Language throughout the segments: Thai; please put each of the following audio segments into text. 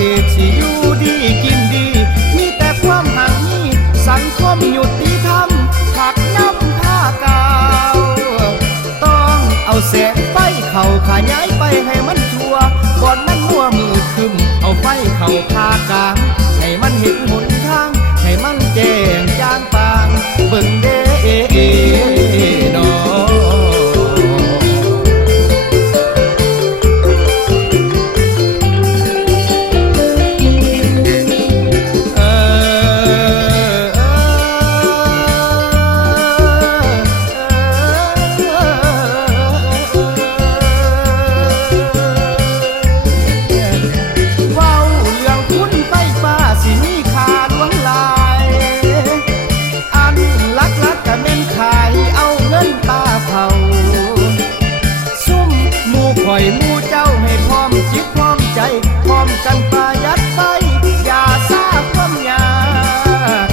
เทศสิอยู่ดีกินดีมีแต่ความห่างนี้สังคมหยุดดีทำผักน้ำผ้ากาวต้องเอาแสงไฟเข้าขยายไปให้มันทั่วก่อนมันมัวมืดคึมเอาไฟเข้าพากลางให้มันเห็นหนทางให้มันแจ้งจางปางเบิ่งเด้น้อคอยมู่เจ้าให้พร้อมจิตพร้อมใจพร้อมกันประหยัดไปอย่าซาความยาก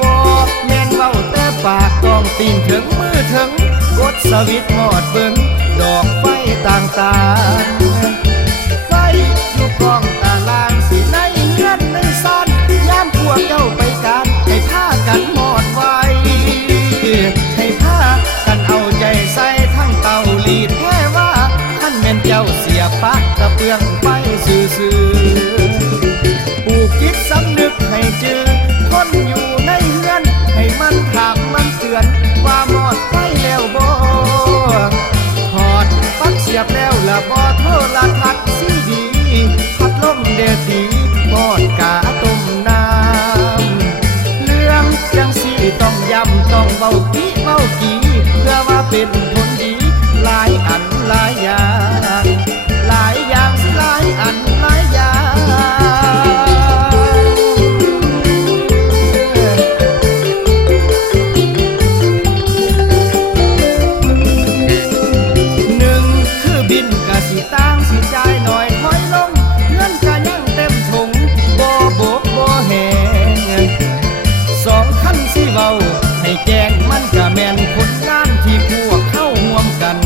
บอกแม่นเว้าแต่ปากต้องตีนถึงมือถึงกดสวิตช์หมอดเบิ่งดอกไฟต่างๆไฟอยู่กองตารางสิในเฮือนในซ่านยามพวกเจ้าไปการให้พากันหมอดไว้ให้พากันเอาใจใส่ทั้งเตาลีดแค่ว่าแม่นเจ้าเสียปะกระเบื้องไปซื่อๆปลูกจิตสำนึกให้จือคนอยู่ในเฮือนให้มันถามมันเตือนว่าหมดไฟแล้วบ่ถอดปลั๊กเสียบแล้วละบ่โทรทัศน์ซีดีพัดลมเดตีทอดกาต้มน้ำเรื่องจังสีต้องย้ำต้องเว้ากี้เว้ากี้เพื่อว่าเป็นผลดีหลายอันหลายอย่างหลายอย่างสิหลายอันหลายอย่างหนึ่งคือบินกะสิต่างสิจ่ายหน่อยถอยลงเงินกะยังเต็มถุงบ่บกบ่แหงสองคันสิเว้าให้แจ้งมันกะแม่นผลงานที่พวกเข้าร่วมกัน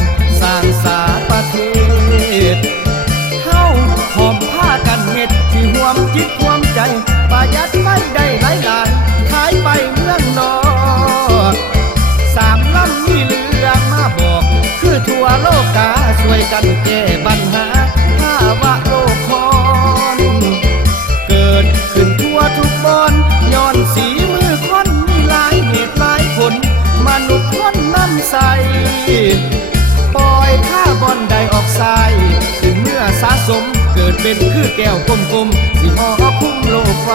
สร้างสาประเทศเฮาพร้อมพากันเฮ็ดที่ห่วมจิตห่วมใจประหยัดไฟได้หลายล้านขายไปเมืองนอกสามลำมีเรื่องมาบอกคือทั่วโลกาช่วยกันแก้ปัญหาภาวะโลกร้อนเกิดขึ้นทั่วทุกบอนย้อนสีมือคนมีหลายเหตุหลายผลมนุษย์คนน้ำใสปล่อยคาร์บอนไดออกไซด์ถึงเมื่อสะสมเกิดเป็นคือแก้วกลมๆที่ห่อคุ้มโลกไฟ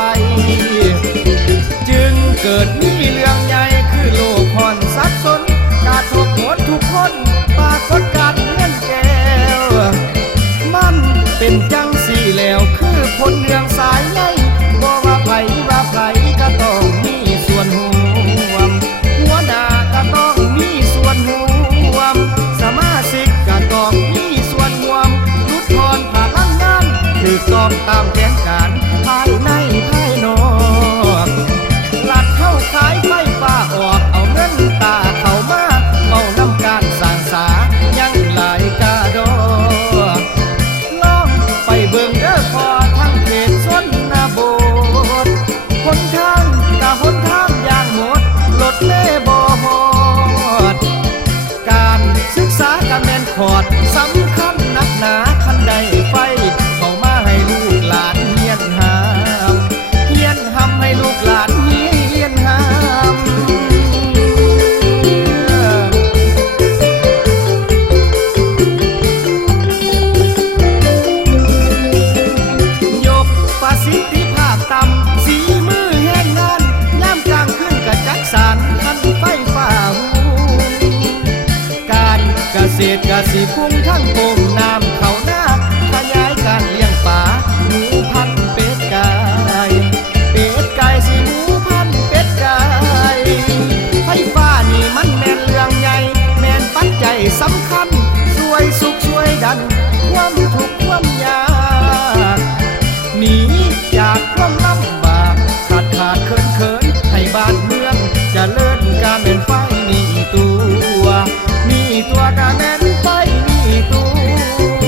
จึงเกิดมีเรื่องใหญ่คือโลกห่อนสับสนกระทบหมดทุกคนปรากฏการณ์เงื่อนแก้วมันเป็นจังสี่แล้วคือผลเรื่องสายใหญ่บ่ว่าไผว่าไผก็ต้องมีส่วนร่วมหัวหน้าก็ต้องมีส่วนร่วมสมาชิกก็ต้องมีส่วนร่วมลดทอนพลังงานถือต้องตามแผนการภายในภายนอกหลักเข้าขายไฟฟ้าออกเอาเงินตาเข้ามาเมานำการสร้างสายังหลายกาดอลองไปเบิ่งเด้อพอทั้งเขตชนบทหนทางกะหนทางอย่างหมดรถเล่บ่ฮอดการศึกษากะแม่นขอดสำคัญนักหนาคันใดไฟเข้ามาให้ลูกหลานเฮียนหำให้ลูกหลานเฮียนหำยกประสิทธิภาพต่ำสีมือแห่งงานย่ามกลางคืนกะจักสานคันไฟฟ้าการเกษตรกสิพุ่งทั้งโกมน้ำเขาหน้าขยายการเลี้ยงปลาหมูพันเป็ดไก่สิหมูพันเป็ดไก่ไฟฟ้านี่มันแม่นเรื่องใหญ่แม่นปัจจัยสำคัญช่วยสุขช่วยดันความทุกข์ความยากหนีจากความลำบากขาดเขินให้บ้านเมืองเจริญกาแม่นไฟนี่ตัวกาแม่นไฟนี่ตัว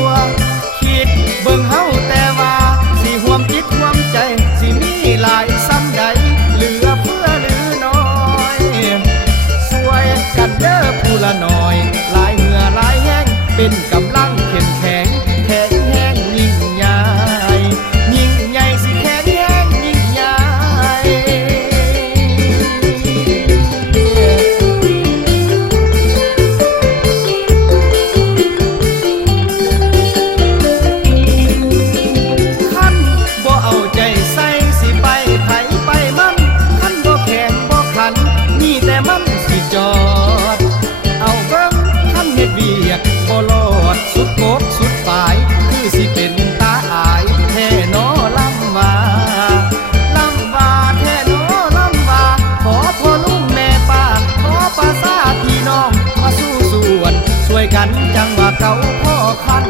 จังว่าเก่าพ่อคัน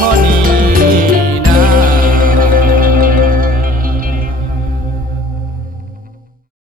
พอดี